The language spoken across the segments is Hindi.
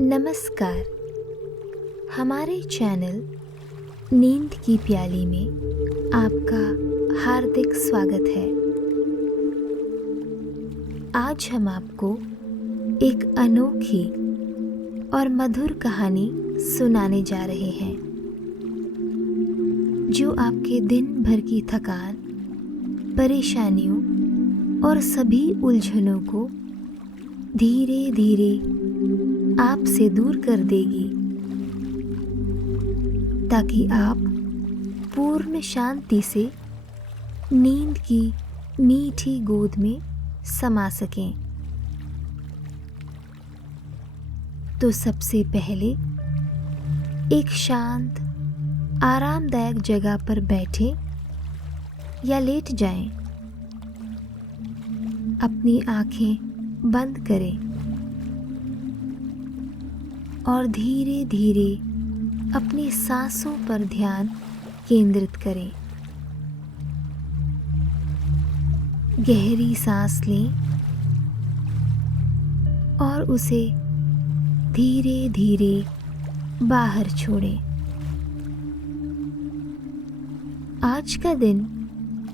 नमस्कार। हमारे चैनल नींद की प्याली में आपका हार्दिक स्वागत है। आज हम आपको एक अनोखी और मधुर कहानी सुनाने जा रहे हैं जो आपके दिन भर की थकान, परेशानियों और सभी उलझनों को धीरे धीरे आपसे दूर कर देगी, ताकि आप पूर्ण शांति से नींद की मीठी गोद में समा सकें। तो सबसे पहले एक शांत, आरामदायक जगह पर बैठें या लेट जाएं। अपनी आंखें बंद करें और धीरे धीरे अपनी सांसों पर ध्यान केंद्रित करें। गहरी सांस लें और उसे धीरे धीरे बाहर छोड़ें। आज का दिन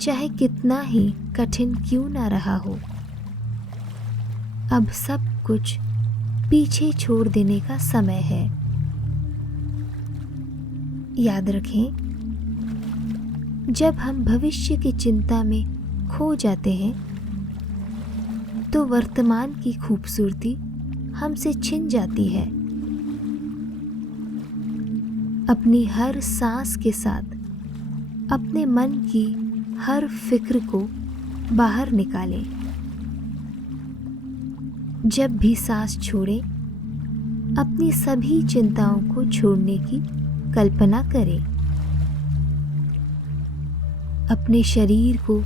चाहे कितना ही कठिन क्यों ना रहा हो, अब सब कुछ पीछे छोड़ देने का समय है। याद रखें, जब हम भविष्य की चिंता में खो जाते हैं तो वर्तमान की खूबसूरती हमसे छिन जाती है। अपनी हर सांस के साथ अपने मन की हर फिक्र को बाहर निकालें। जब भी सांस छोड़ें, अपनी सभी चिंताओं को छोड़ने की कल्पना करें। अपने शरीर को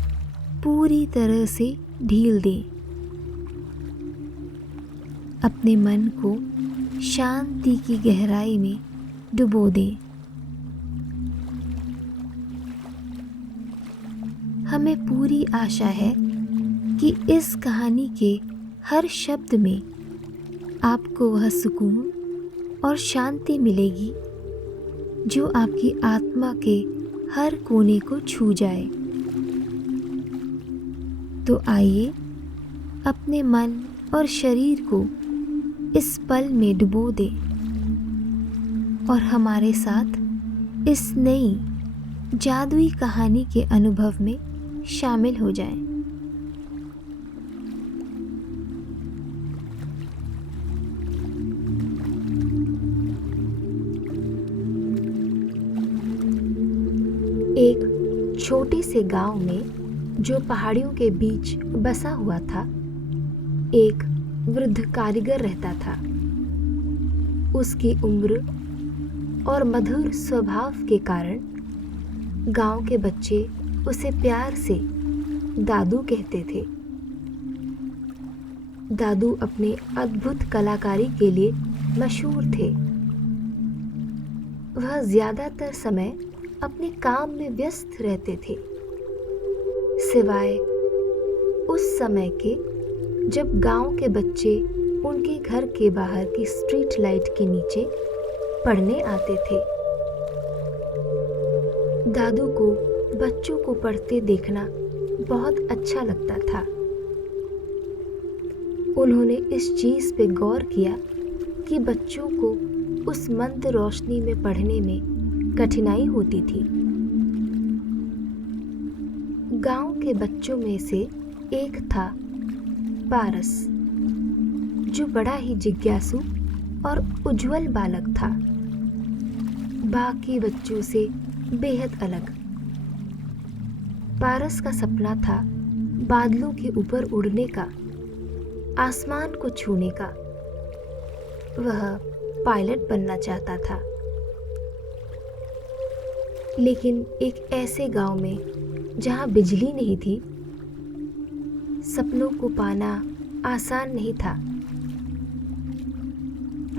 पूरी तरह से ढील दें। अपने मन को शांति की गहराई में डुबो दें। हमें पूरी आशा है कि इस कहानी के हर शब्द में आपको वह सुकून और शांति मिलेगी जो आपकी आत्मा के हर कोने को छू जाए। तो आइए अपने मन और शरीर को इस पल में डुबो दें और हमारे साथ इस नई जादुई कहानी के अनुभव में शामिल हो जाएं। एक छोटे से गांव में, जो पहाड़ियों के बीच बसा हुआ था, एक वृद्ध कारीगर रहता था। उसकी उम्र और मधुर स्वभाव के कारण गांव के बच्चे उसे प्यार से दादू कहते थे। दादू अपने अद्भुत कलाकारी के लिए मशहूर थे। वह ज्यादातर समय अपने काम में व्यस्त रहते थे, सिवाय उस समय के जब गांव के बच्चे उनके घर के बाहर की स्ट्रीट लाइट के नीचे पढ़ने आते थे। दादू को बच्चों को पढ़ते देखना बहुत अच्छा लगता था। उन्होंने इस चीज पे गौर किया कि बच्चों को उस मंद रोशनी में पढ़ने में कठिनाई होती थी। गांव के बच्चों में से एक था पारस, जो बड़ा ही जिज्ञासु और उज्जवल बालक था, बाकी बच्चों से बेहद अलग। पारस का सपना था बादलों के ऊपर उड़ने का, आसमान को छूने का। वह पायलट बनना चाहता था। लेकिन एक ऐसे गांव में जहां बिजली नहीं थी, सपनों को पाना आसान नहीं था।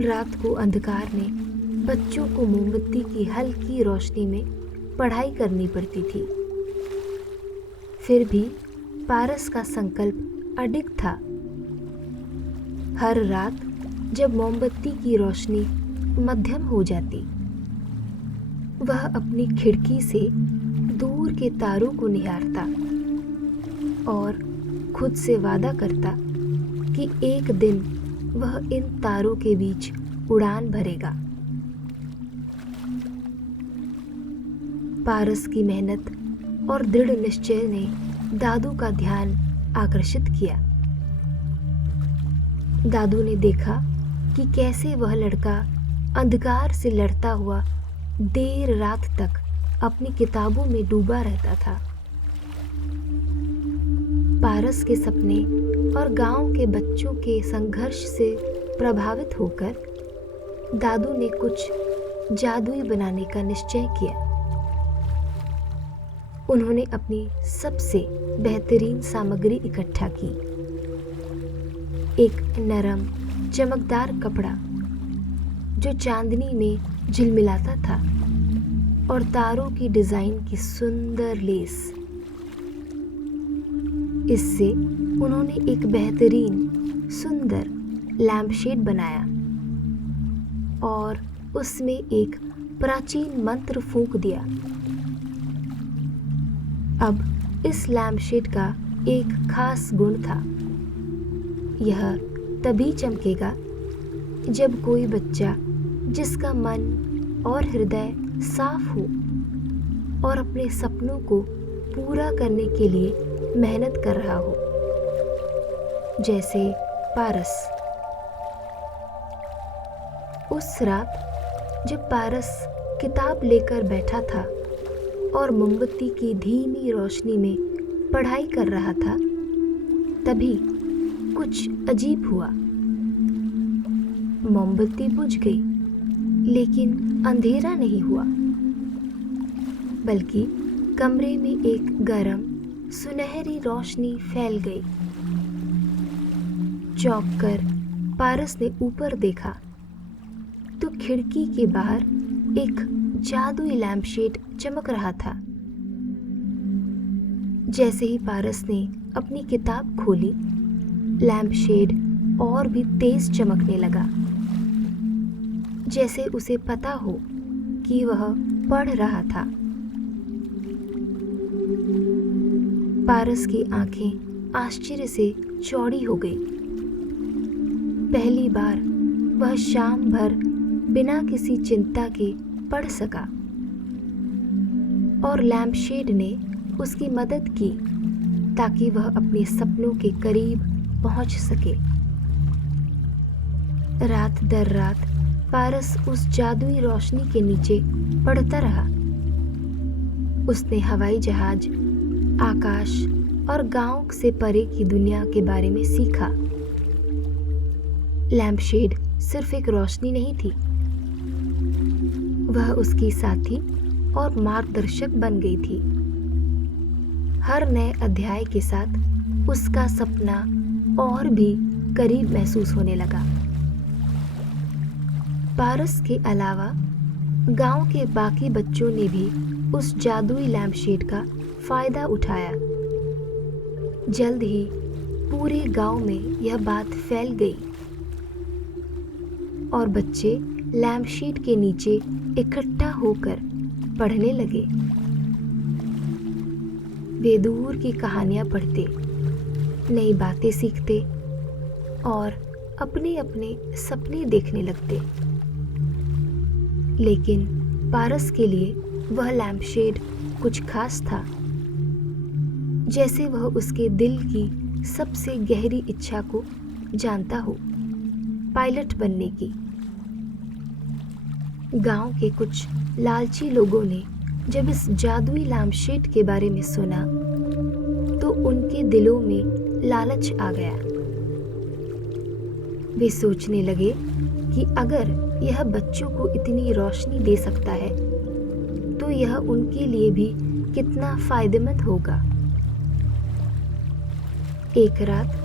रात को अंधकार में बच्चों को मोमबत्ती की हल्की रोशनी में पढ़ाई करनी पड़ती थी। फिर भी पारस का संकल्प अडिग था। हर रात जब मोमबत्ती की रोशनी मध्यम हो जाती, वह अपनी खिड़की से दूर के तारों को निहारता और खुद से वादा करता कि एक दिन वह इन तारों के बीच उड़ान भरेगा। पारस की मेहनत और दृढ़ निश्चय ने दादू का ध्यान आकर्षित किया। दादू ने देखा कि कैसे वह लड़का अंधकार से लड़ता हुआ देर रात तक अपनी किताबों में डूबा रहता था। पारस के सपने और गांव के बच्चों के संघर्ष से प्रभावित होकर दादू ने कुछ जादुई बनाने का निश्चय किया। उन्होंने अपनी सबसे बेहतरीन सामग्री इकट्ठा की। एक नरम चमकदार कपड़ा जो चांदनी में झिलमिलाता था और तारों की डिजाइन की सुंदर लेस। इससे उन्होंने एक बेहतरीन सुंदर लैम्पशेड बनाया और उसमें एक प्राचीन मंत्र फूंक दिया। अब इस लैम्पशेड का एक खास गुण था। यह तभी चमकेगा जब कोई बच्चा जिसका मन और हृदय साफ हो और अपने सपनों को पूरा करने के लिए मेहनत कर रहा हो, जैसे पारस। उस रात जब पारस किताब लेकर बैठा था और मोमबत्ती की धीमी रोशनी में पढ़ाई कर रहा था, तभी कुछ अजीब हुआ। मोमबत्ती बुझ गई, लेकिन अंधेरा नहीं हुआ, बल्कि कमरे में एक गर्म सुनहरी रोशनी फैल गई। चौंक कर पारस ने ऊपर देखा तो खिड़की के बाहर एक जादुई लैम्पशेड चमक रहा था। जैसे ही पारस ने अपनी किताब खोली, लैम्पशेड और भी तेज चमकने लगा, जैसे उसे पता हो कि वह पढ़ रहा था। पारस की आंखें आश्चर्य से चौड़ी हो गई। पहली बार वह शाम भर बिना किसी चिंता के पढ़ सका और लैम्पशेड ने उसकी मदद की ताकि वह अपने सपनों के करीब पहुंच सके। रात दर रात पारस उस जादुई रोशनी के नीचे पढ़ता रहा। उसने हवाई जहाज, आकाश और गांव से परे की दुनिया के बारे में सीखा। लैम्पशेड सिर्फ एक रोशनी नहीं थी, वह उसकी साथी और मार्गदर्शक बन गई थी। हर नए अध्याय के साथ उसका सपना और भी करीब महसूस होने लगा। पारस के अलावा गांव के बाकी बच्चों ने भी उस जादुई लैम्पशेड का फायदा उठाया। जल्द ही पूरे गांव में यह बात फैल गई और बच्चे लैम्पशेड के नीचे इकट्ठा होकर पढ़ने लगे। वे दूर की कहानियां पढ़ते, नई बातें सीखते और अपने अपने सपने देखने लगते। लेकिन पारस के लिए वह लैम्पशेड कुछ खास था, जैसे वह उसके दिल की सबसे गहरी इच्छा को जानता हो, पायलट बनने की। गांव के कुछ लालची लोगों ने जब इस जादुई लैम्पशेड के बारे में सुना तो उनके दिलों में लालच आ गया। वे सोचने लगे कि अगर यह बच्चों को इतनी रोशनी दे सकता है तो यह उनके लिए भी कितना फायदेमंद होगा। एक रात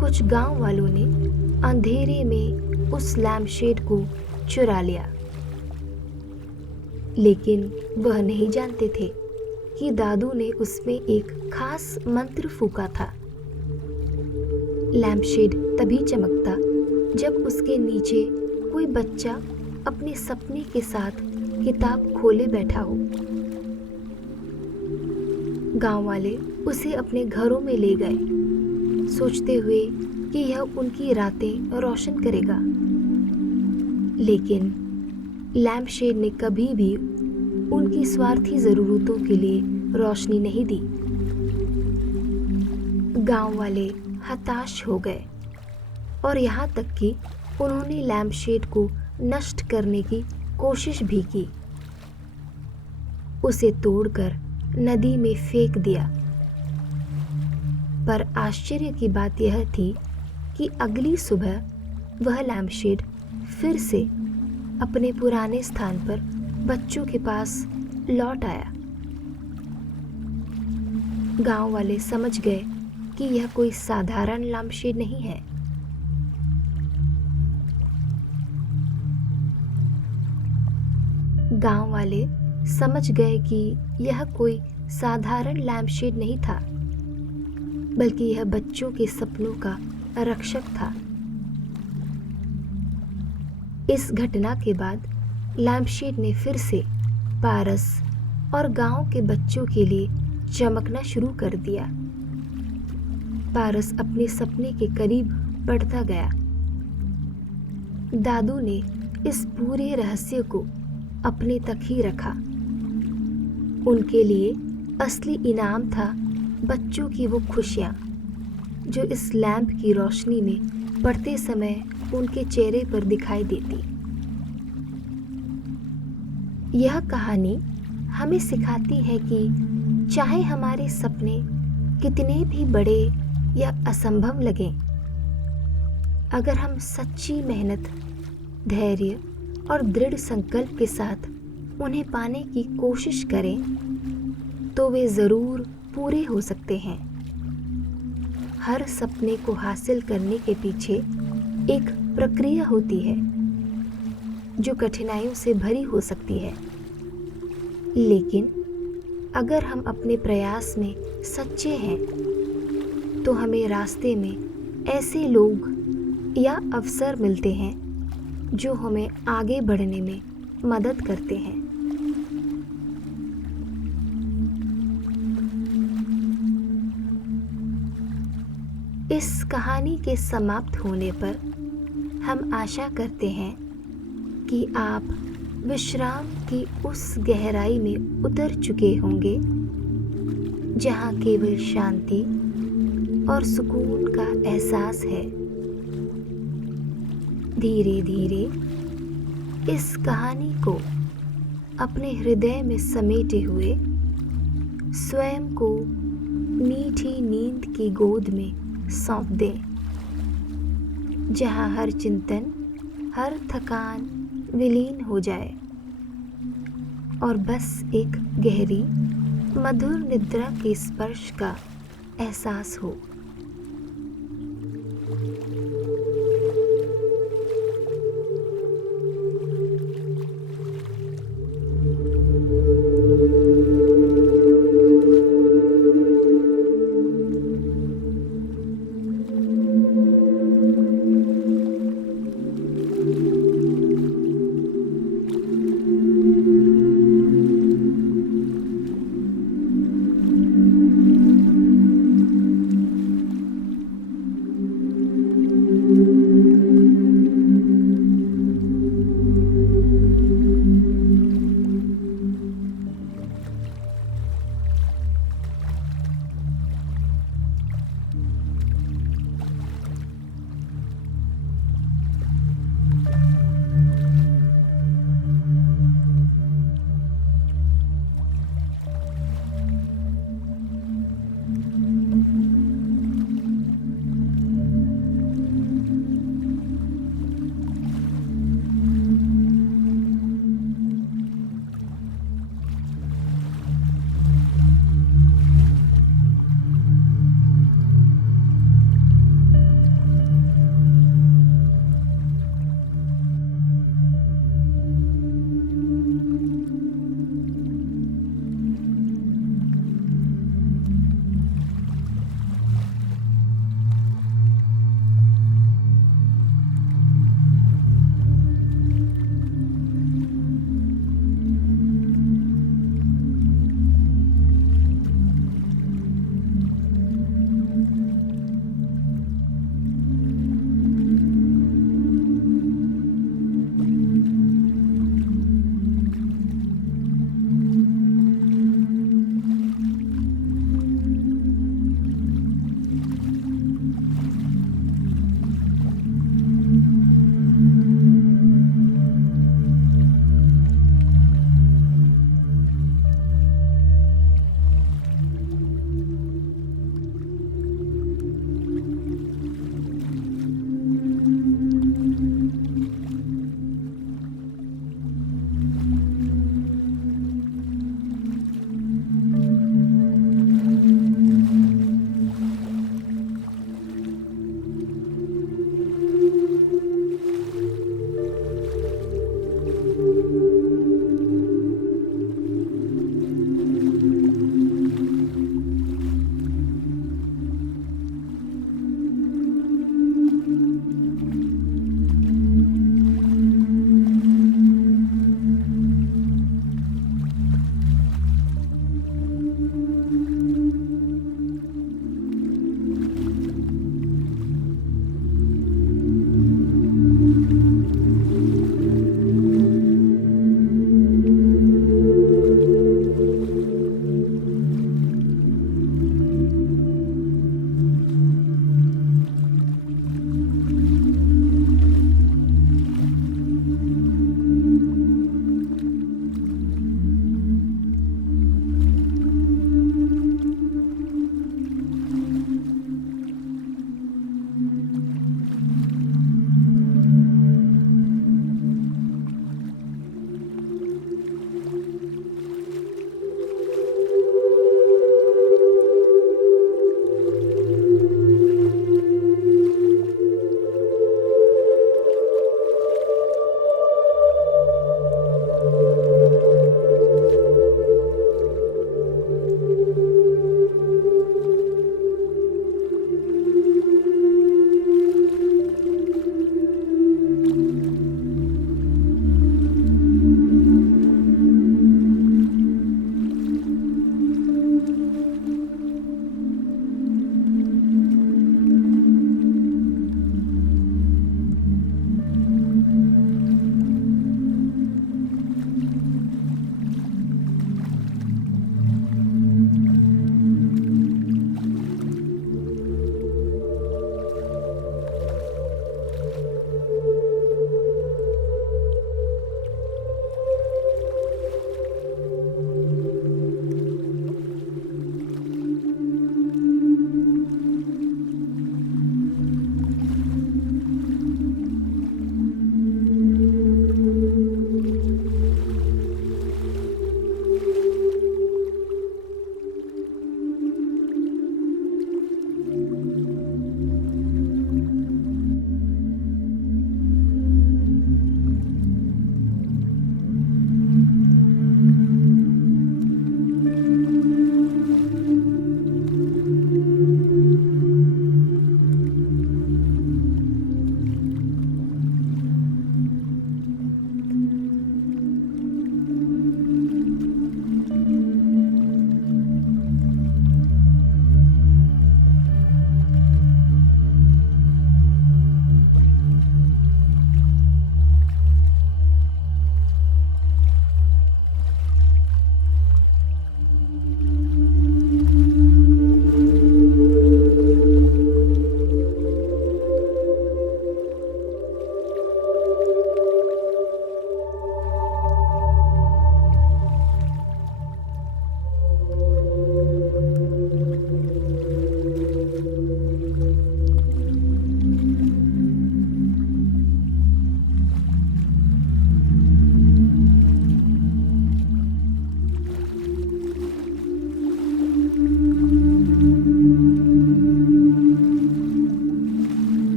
कुछ गांव वालों ने अंधेरे में उस लैम्पशेड को चुरा लिया, लेकिन वह नहीं जानते थे कि दादू ने उसमें एक खास मंत्र फूंका था। लैम्पशेड तभी चमकता जब उसके नीचे कोई बच्चा अपने सपने के साथ किताब खोले बैठा हो। गांव वाले उसे अपने घरों में ले गए, सोचते हुए कि यह उनकी रातें रोशन करेगा। लेकिन लैम्पशेड ने कभी भी उनकी स्वार्थी ज़रूरतों के लिए रोशनी नहीं दी। गांव वाले हताश हो गए और यहाँ तक कि उन्होंने लैम्पशेड को नष्ट करने की कोशिश भी की। उसे तोड़कर नदी में फेंक दिया। पर आश्चर्य की बात यह थी कि अगली सुबह वह लैम्पशेड फिर से अपने पुराने स्थान पर बच्चों के पास लौट आया। गांव वाले समझ गए कि यह कोई साधारण लैम्पशेड नहीं है। गांव वाले समझ गए कि यह कोई साधारण लैम्पशेड नहीं था, बल्कि यह बच्चों के सपनों का रक्षक था। इस घटना के बाद लैम्पशेड ने फिर से पारस और गांव के बच्चों के लिए चमकना शुरू कर दिया। पारस अपने सपने के करीब बढ़ता गया। दादू ने इस पूरे रहस्य को अपने तक ही रखा। उनके लिए असली इनाम था बच्चों की वो खुशियाँ जो इस लैंप की रोशनी में पड़ते समय उनके चेहरे पर दिखाई देती। यह कहानी हमें सिखाती है कि चाहे हमारे सपने कितने भी बड़े या असंभव लगें, अगर हम सच्ची मेहनत, धैर्य और दृढ़ संकल्प के साथ उन्हें पाने की कोशिश करें तो वे ज़रूर पूरे हो सकते हैं। हर सपने को हासिल करने के पीछे एक प्रक्रिया होती है जो कठिनाइयों से भरी हो सकती है, लेकिन अगर हम अपने प्रयास में सच्चे हैं तो हमें रास्ते में ऐसे लोग या अवसर मिलते हैं जो हमें आगे बढ़ने में मदद करते हैं। इस कहानी के समाप्त होने पर हम आशा करते हैं कि आप विश्राम की उस गहराई में उतर चुके होंगे जहाँ केवल शांति और सुकून का एहसास है। धीरे धीरे इस कहानी को अपने हृदय में समेटे हुए स्वयं को मीठी नींद की गोद में सौंप दें, जहाँ हर चिंतन, हर थकान विलीन हो जाए और बस एक गहरी मधुर निद्रा के स्पर्श का एहसास हो।